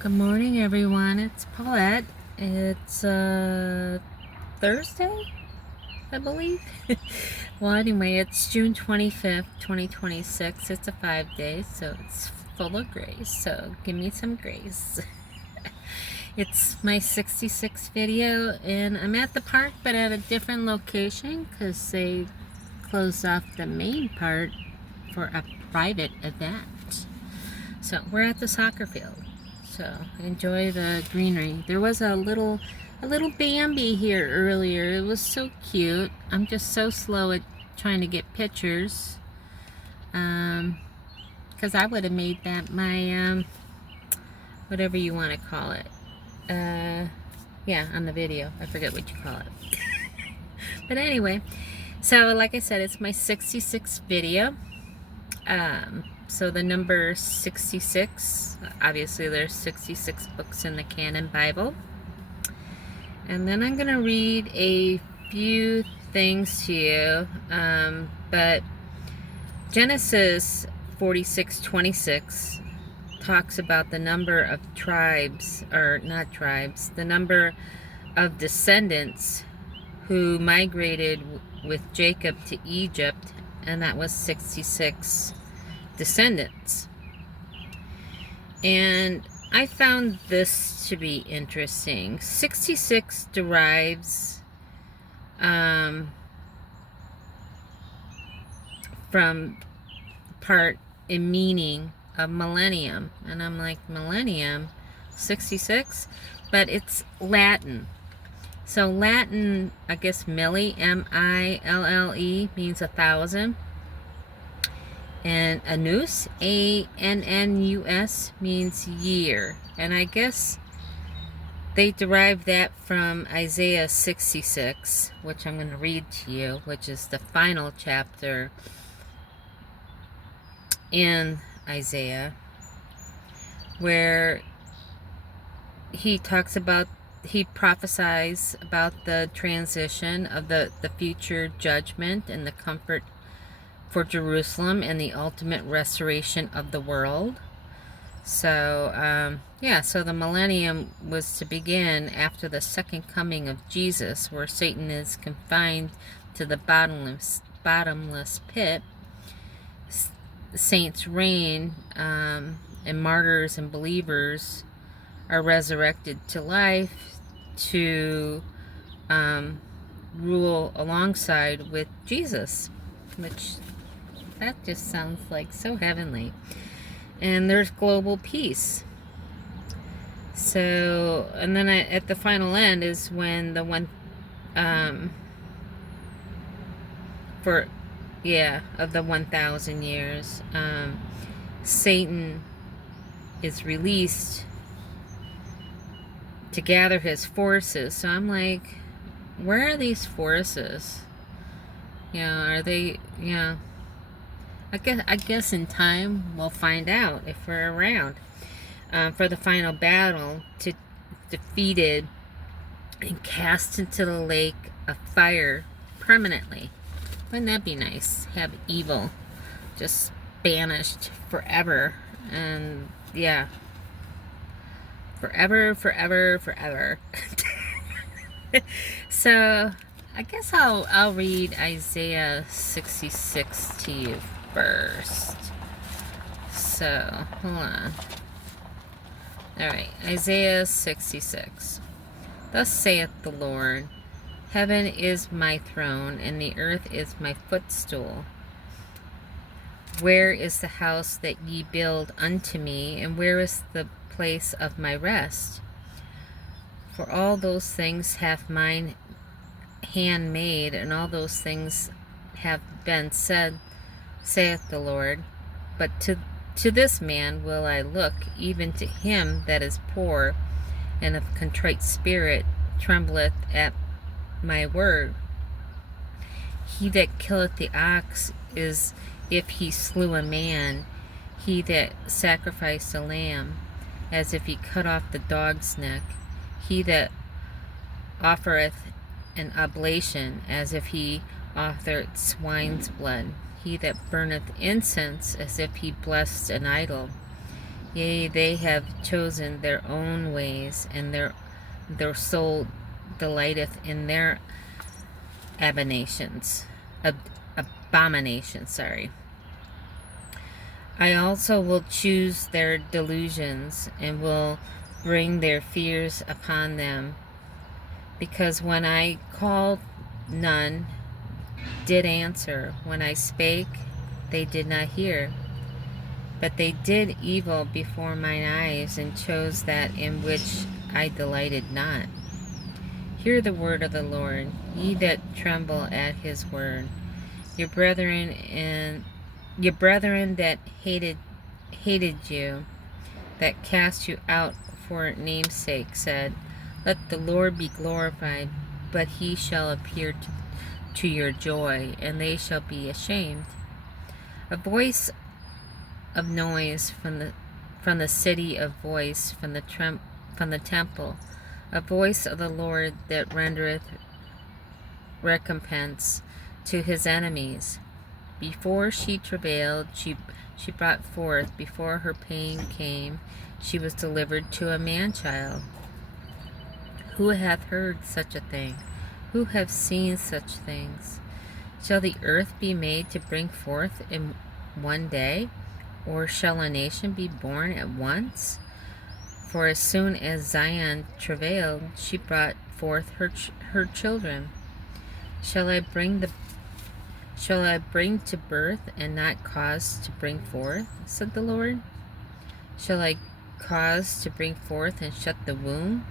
Good morning, everyone. It's Paulette. It's Thursday, I believe. Well, anyway, it's June 25th, 2026. It's a 5 day, so it's full of grace. So give me some grace. It's my 66th video, and I'm at the park, but at a different location because they closed off the main part for a private event. So we're at the soccer field. So enjoy the greenery. There was a little Bambi here earlier. It was so cute. I'm just so slow at trying to get pictures. Because I would have made that my whatever you want to call it. Yeah, on the video. I forget what you call it. But anyway, so like I said, it's my 66th video. So the number 66, obviously there's 66 books in the Canon Bible. And then I'm going to read a few things to you. But Genesis 46:26 talks about the number of tribes, or not tribes, the number of descendants who migrated with Jacob to Egypt, and that was 66 descendants. And I found this to be interesting. 66 derives from part and meaning of millennium. And I'm like, millennium? 66? But it's Latin. So Latin, I guess milli, M-I-L-L-E, means 1,000. And annus, A-N-N-U-S, means year. And I guess they derived that from Isaiah 66, which I'm going to read to you, which is the final chapter in Isaiah, where he prophesies about the transition of the future judgment and the comfort for Jerusalem and the ultimate restoration of the world. So, so the millennium was to begin after the second coming of Jesus, where Satan is confined to the bottomless pit. Saints reign, and martyrs and believers are resurrected to life to rule alongside with Jesus, which that just sounds like so heavenly. And there's global peace. So, and then at the final end is when the one of the 1,000 years, Satan is released to gather his forces. So I'm like, where are these forces? Are they, I guess in time we'll find out if we're around for the final battle to defeated and cast into the lake of fire permanently. Wouldn't that be nice? Have evil just banished forever. And yeah, forever. So I guess I'll read Isaiah 66 to you first. So hold on. Alright, Isaiah 66. Thus saith the Lord, Heaven is my throne, and the earth is my footstool. Where is the house that ye build unto me, and where is the place of my rest? For all those things hath mine hand made, and all those things have been said, saith the Lord. But to this man will I look, even to him that is poor and of contrite spirit, trembleth at my word. He that killeth the ox is if he slew a man, he that sacrificed a lamb, as if he cut off the dog's neck, he that offereth an oblation, as if he offered swine's blood, he that burneth incense, as if he blessed an idol, Yea, they have chosen their own ways, and their soul delighteth in their abominations. Abominations, sorry. I also will choose their delusions, and will bring their fears upon them. Because when I called, none did answer. When I spake, they did not hear. But they did evil before mine eyes, and chose that in which I delighted not. Hear the word of the Lord, ye that tremble at his word. Your brethren that hated you, that cast you out for name's sake, said, let the Lord be glorified, but he shall appear to your joy, and they shall be ashamed. A voice of noise from the city, of voice from the temple, a voice of the Lord that rendereth recompense to his enemies. Before she travailed, she brought forth. Before her pain came, she was delivered to a man-child. Who hath heard such a thing? Who hath seen such things? Shall the earth be made to bring forth in one day? Or shall a nation be born at once? For as soon as Zion travailed, she brought forth her children. Shall I bring to birth, and not cause to bring forth, said the Lord? Shall I cause to bring forth, and shut the womb,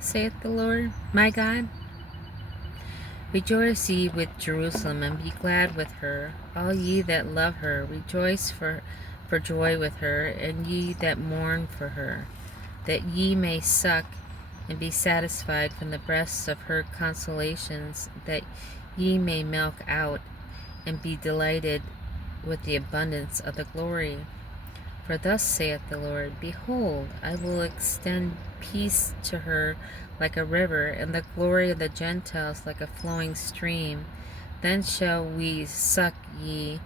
saith the Lord my God? Rejoice ye with Jerusalem, and be glad with her. All ye that love her, rejoice for joy with her, and ye that mourn for her, that ye may suck and be satisfied from the breasts of her consolations, that ye may milk out and be delighted with the abundance of the glory. For thus saith the Lord, behold, I will extend peace to her like a river, and the glory of the Gentiles like a flowing stream. Then shall we suck, ye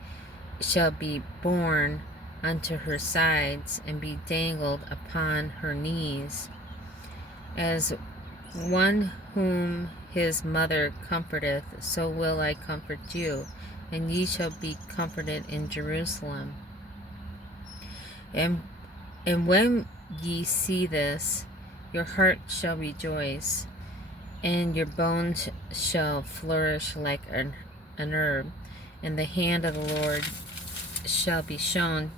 shall be borne unto her sides, and be dangled upon her knees. As one whom his mother comforteth, so will I comfort you, and ye shall be comforted in Jerusalem. And when ye see this, your heart shall rejoice, and your bones shall flourish like an herb, and the hand of the Lord shall be shown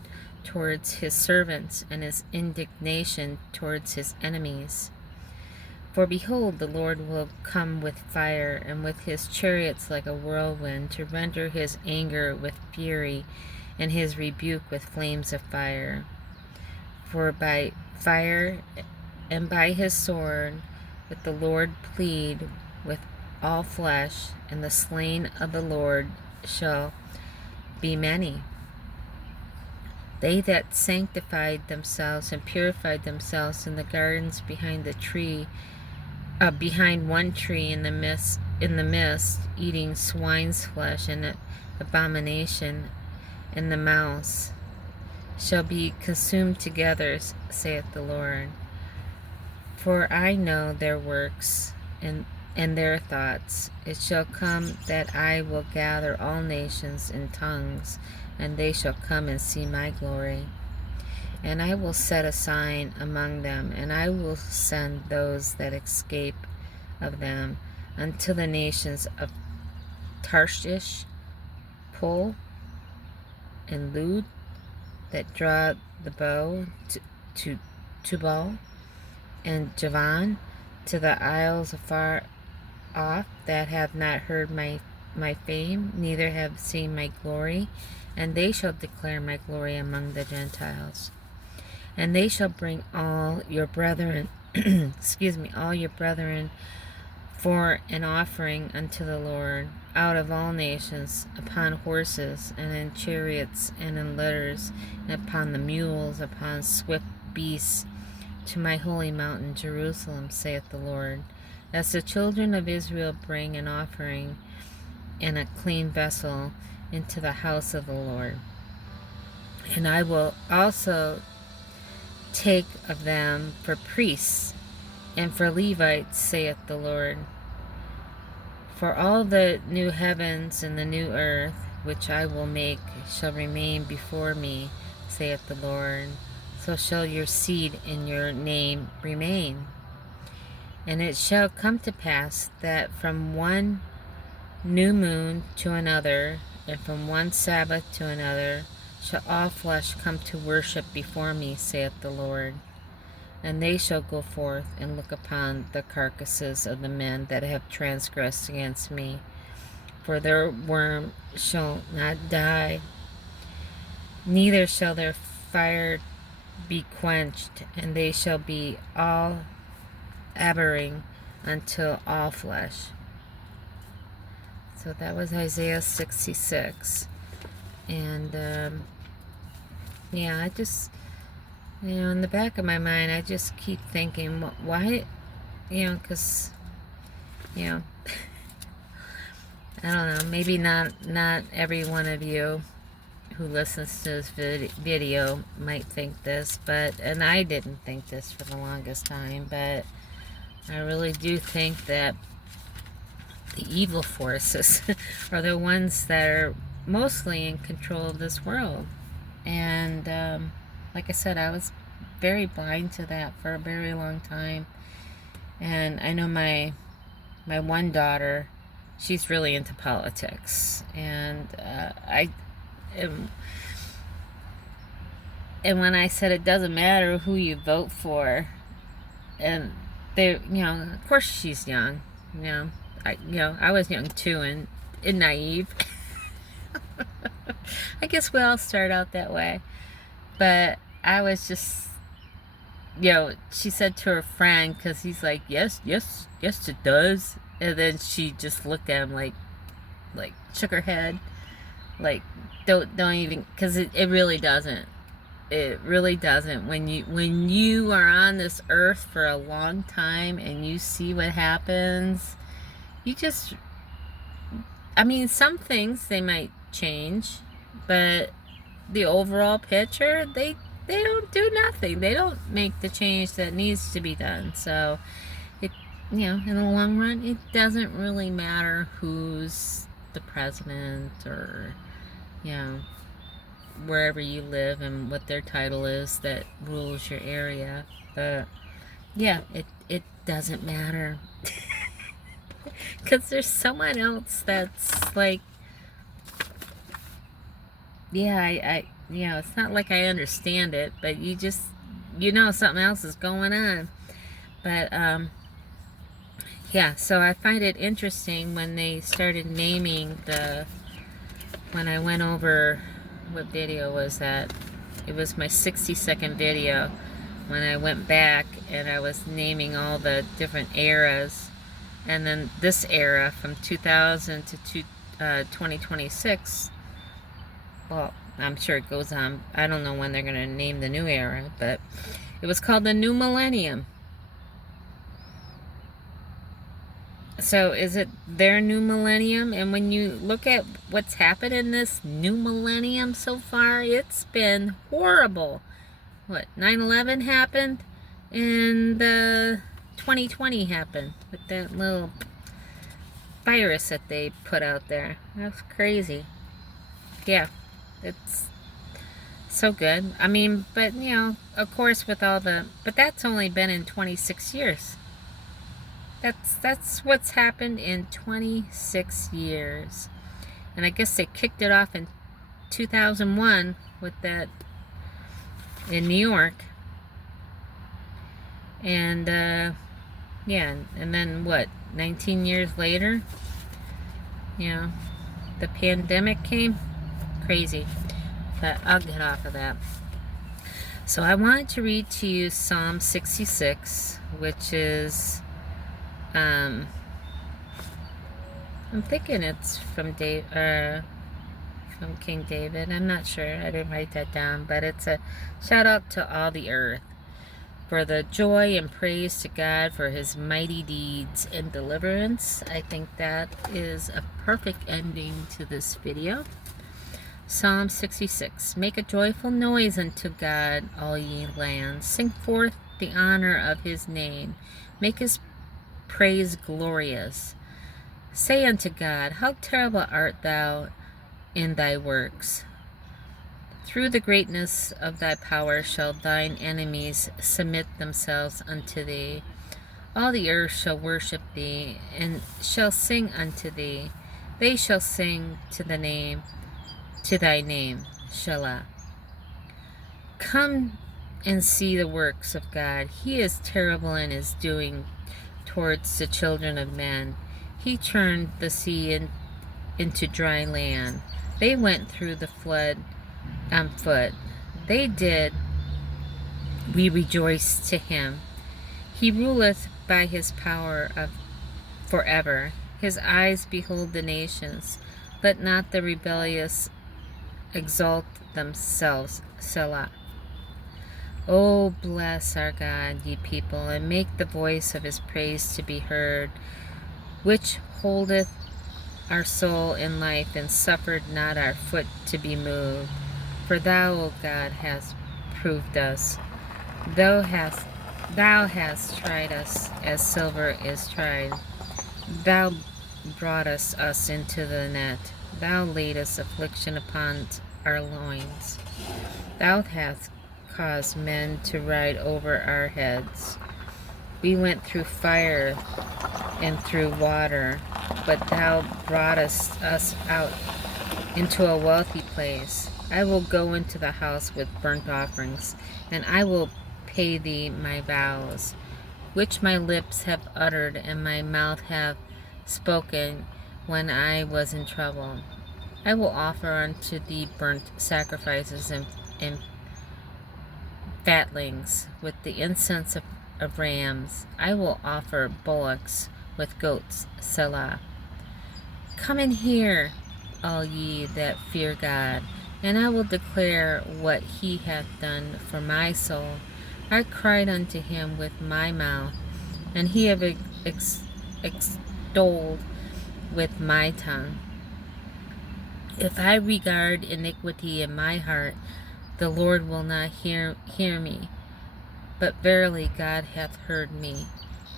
towards his servants, and his indignation towards his enemies. For behold, the Lord will come with fire, and with his chariots like a whirlwind, to render his anger with fury, and his rebuke with flames of fire. For by fire and by his sword with the Lord plead with all flesh, and the slain of the Lord shall be many. They that sanctified themselves and purified themselves in the gardens behind one tree in the mist, eating swine's flesh and abomination, and the mouse, shall be consumed together, saith the Lord. For I know their works and their thoughts. It shall come that I will gather all nations and tongues, and they shall come and see my glory. And I will set a sign among them, and I will send those that escape of them unto the nations of Tarshish, Pul, and Lud, that draw the bow, to Tubal and Javan, to the isles afar off, that have not heard my fame, neither have seen my glory, and they shall declare my glory among the Gentiles. And they shall bring all your brethren, all your brethren for an offering unto the Lord, out of all nations, upon horses, and in chariots, and in litters, and upon the mules, upon swift beasts, to my holy mountain Jerusalem, saith the Lord. As the children of Israel bring an offering and a clean vessel into the house of the Lord. And I will also take of them for priests and for Levites, saith the Lord. For all the new heavens and the new earth, which I will make, shall remain before me, saith the Lord. So shall your seed and your name remain. And it shall come to pass that from one new moon to another, and from one Sabbath to another, shall all flesh come to worship before me, saith the Lord. And they shall go forth and look upon the carcasses of the men that have transgressed against me. For their worm shall not die, neither shall their fire be quenched, and they shall be all abhorring until all flesh. So that was Isaiah 66. And yeah, I just, in the back of my mind, I just keep thinking, why, because, I don't know, maybe not every one of you who listens to this video might think this, and I didn't think this for the longest time, but I really do think that the evil forces are the ones that are mostly in control of this world. And like I said, I was very blind to that for a very long time. And I know my one daughter, she's really into politics, and and when I said it doesn't matter who you vote for, and they, of course she's young, I was young too, and naive. I guess we all start out that way. But I was just, she said to her friend, because he's like, yes, it does. And then she just looked at him like shook her head, like, don't even, because it really doesn't. It really doesn't. When you are on this earth for a long time and you see what happens, you just, some things they might change, but the overall picture, they don't do nothing. They don't make the change that needs to be done. So it, in the long run, it doesn't really matter who's the president, or wherever you live and what their title is that rules your area. But yeah, it doesn't matter. Because there's someone else that's like, it's not like I understand it, but you just, something else is going on. But so I find it interesting when they started naming when I went over, what video was that? It was my 60-second video when I went back and I was naming all the different eras. And then this era from 2000 to 2026, well, I'm sure it goes on. I don't know when they're going to name the new era, but it was called the New Millennium. So is it their new millennium? And when you look at what's happened in this new millennium so far, it's been horrible. 9/11 happened, and 2020 happened with that little virus that they put out there. That's crazy. Yeah, it's so good. But of course, with all the, but that's only been in 26 years. That's what's happened in 26 years. And I guess they kicked it off in 2001 with that in New York. And and then what, 19 years later, the pandemic came. Crazy. But I'll get off of that. So I wanted to read to you Psalm 66, which is I'm thinking it's from King David. I'm not sure. I didn't write that down, but it's a shout out to all the earth for the joy and praise to God for his mighty deeds and deliverance. I think that is a perfect ending to this video. Psalm 66. Make a joyful noise unto God, all ye lands. Sing forth the honor of his name. Make his praise glorious. Say unto God, how terrible art thou in thy works. Through the greatness of thy power shall thine enemies submit themselves unto thee. All the earth shall worship thee, and shall sing unto thee. They shall sing to thy name, Shelah. Come and see the works of God. He is terrible in his doing towards the children of men. He turned the sea into dry land. They went through the flood on foot. They did. We rejoice to him. He ruleth by his power of forever. His eyes behold the nations. Let not the rebellious exalt themselves. Selah. Oh, bless our God, ye people, and make the voice of his praise to be heard, which holdeth our soul in life, and suffered not our foot to be moved. For thou, O God, hast proved us. Thou hast tried us as silver is tried. Thou broughtest us into the net. Thou laidest affliction upon our loins. Thou hast caused men to ride over our heads. We went through fire and through water, but thou broughtest us out into a wealthy place. I will go into the house with burnt offerings, and I will pay thee my vows, which my lips have uttered and my mouth have spoken when I was in trouble. I will offer unto thee burnt sacrifices and fatlings with the incense of rams. I will offer bullocks with goats, Selah. Come in here, all ye that fear God, and I will declare what he hath done for my soul. I cried unto him with my mouth, and he have extolled with my tongue. If I regard iniquity in my heart, the Lord will not hear me. But verily God hath heard me.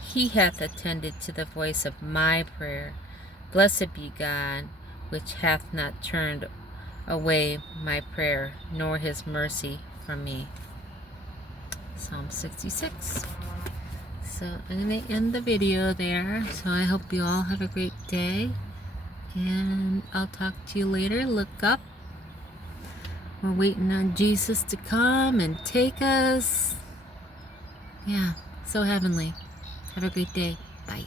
He hath attended to the voice of my prayer. Blessed be God, which hath not turned away my prayer, nor his mercy from me. Psalm 66. So I'm going to end the video there. So I hope you all have a great day. And I'll talk to you later. Look up. We're waiting on Jesus to come and take us. Yeah, so heavenly. Have a great day. Bye.